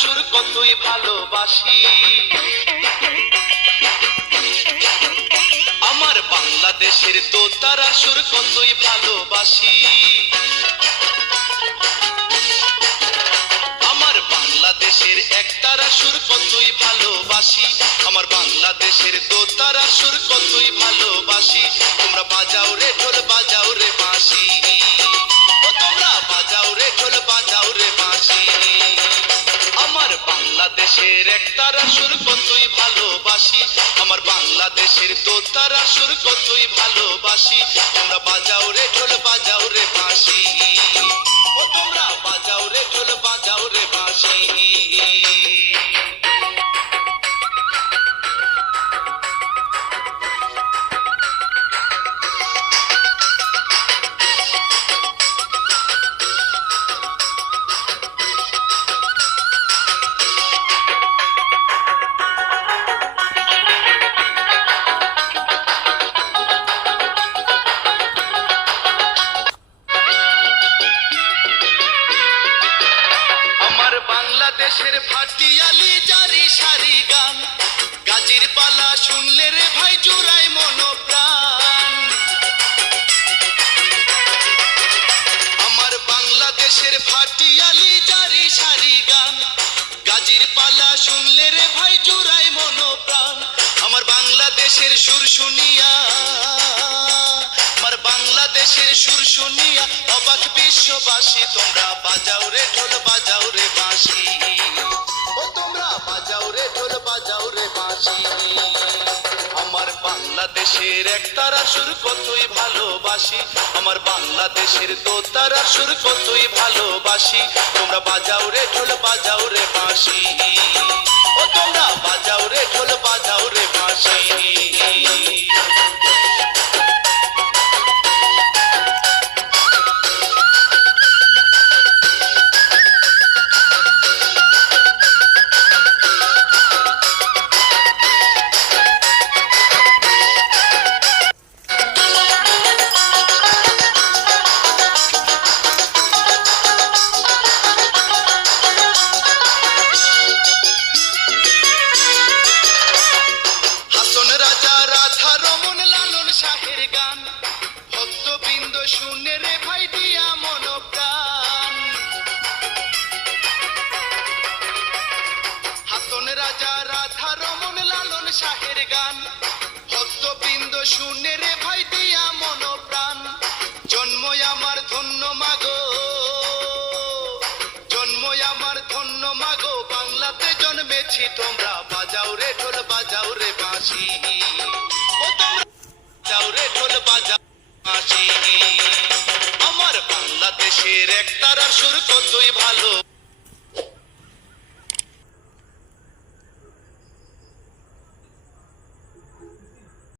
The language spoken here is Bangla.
সুর কতই ভালোবাসি। আমার বাংলাদেশের দোতারা সুর কতই ভালোবাসি। আমার বাংলাদেশের একতারা সুর কতই ভালোবাসি। আমার বাংলাদেশের দোতারা সুর কতই ভালোবাসি। তোমরা বাজাও রে ঢোল বাজাও রে বাঁশি, ও তোমরা বাজাও রে ঢোল বাজাও রে বাঁশি। আমার বাংলাদেশের একতারা সুর কতই ভালোবাসি। আমার বাংলাদেশের দোতারা সুর কতই ভালোবাসি। তোমরা বাজাও রে ঢোল বাজাও রে বাঁশি, ও তোমরা বাজাও রে ঢোল বাজাও রে বাঁশি। বাংলাদেশের ভাটিয়ালি জারি সারি গান, গাজীর পালা শুনলে রে ভাই জুড়াই মনোপ্রাণ। আমার বাংলাদেশের ভাটিয়ালি জারি সারি গান, গাজীর পালা শুনলে রে ভাই জুড়াই মনোপ্রাণ। আমার বাংলাদেশের সুর শুনিয়া, আমার বাংলাদেশের সুর শুনিয়া অবাক বিশ্ববাসী। তোমরা বাজাও রে ঢোল বাজাও রে বাঁশি, ও তোমরা বাজাও রে ঢোল বাজাও রে বাঁশি। আমার বাংলাদেশের একতারা সুর কতই ভালোবাসি। আমার বাংলাদেশের দোতারা সুর কতই ভালোবাসি। তোমরা বাজাও রে ঢোল বাজাও রে বাঁশি, ও তোমরা বাজাও রে ঢোল বাজাও রে বাঁশি। শুনে রে ভাই দিয়া মনোপ্রাণ। হাসন রাজা রাধা রমন লালন শাহের গান, ভক্তবৃন্দ শুনে রে ভাই দিয়া মনোপ্রাণ। জন্ম আমার ধন্য মাগো, জন্ম আমার ধন্য মাগো, বাংলাতে জন্মেছি। তোমরা বাজাও রে ঢোল বাজাও রে বাঁশি, ও তোমরা বাজাও রে ঢোল বাজাও বাঁশি। আমার বাংলাদেশের একতারা সুর কতই ভালো